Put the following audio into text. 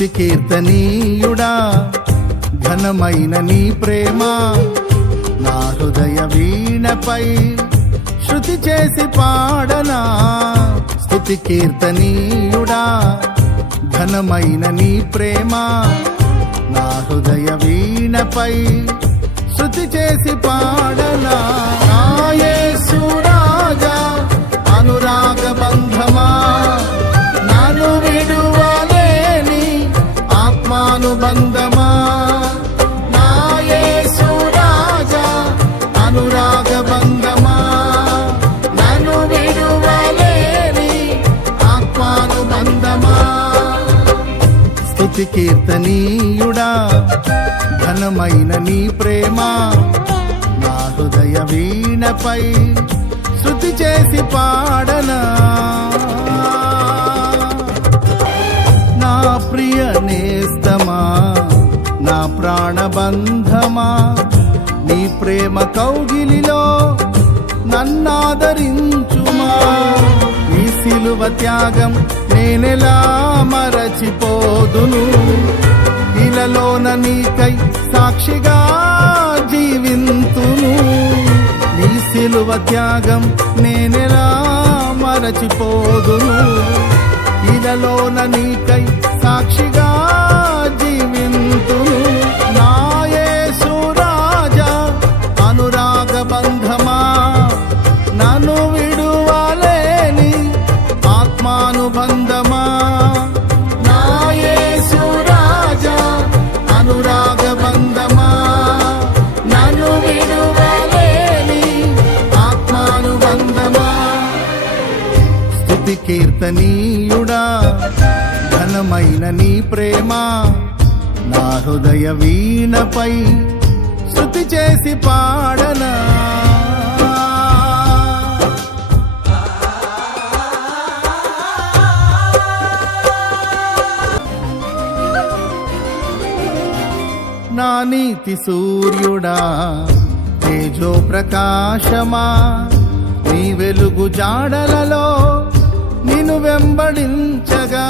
స్తుతి కీర్తనీయుడా ఘనమైన నీ ప్రేమ నా హృదయ వీణపై శృతి చేసి పాడనా. స్తుతి కీర్తనీయుడా ఘనమైన నీ ప్రేమ నా హృదయ వీణపై శృతి చేసి పాడనా. నా యేసు రాజా అనురాగ బంధమా నన్ను విడువలేని ఆత్మానుబంధమా. నా యేసు రాజా అనురాగ బంధమా నన్ను విడువలేని ఆత్మానుబంధమా. స్తుతి కీర్తనీయుడా ఘనమైన నీ ప్రేమ నా హృదయ వీణపై శృతి చేసి పాడనా. నా ప్రియ నేస్తమా నా ప్రాణబంధమా నీ ప్రేమ కౌగిలిలో నన్నాదరించుమా. నీ సిలువ త్యాగం నేనెలా మరచిపోదును. ఇలలోన నీకై సాక్షిగా జీవింతును. నీ సిలువ త్యాగం నేనెలా మరచిపోదును. ఇలలోన నీకై సాక్షిగా జీవింతును. నా యేసు రాజా అనురాగ బంధమా నన్ను విడువలేని ఆత్మానుబంధమా. నా యేసు రాజా అనురాగ బంధమా నన్ను విడువలేని ఆత్మానుబంధమా. స్తుతి కీర్తనీయుడా ఘనమైన నీ ప్రేమ నా హృదయ వీణపై శృతి చేసి పాడనా. నా నీతి సూర్యుడా తేజో ప్రకాశమా నీ వెలుగు జాడలలో నిన్ను వెంబడించగా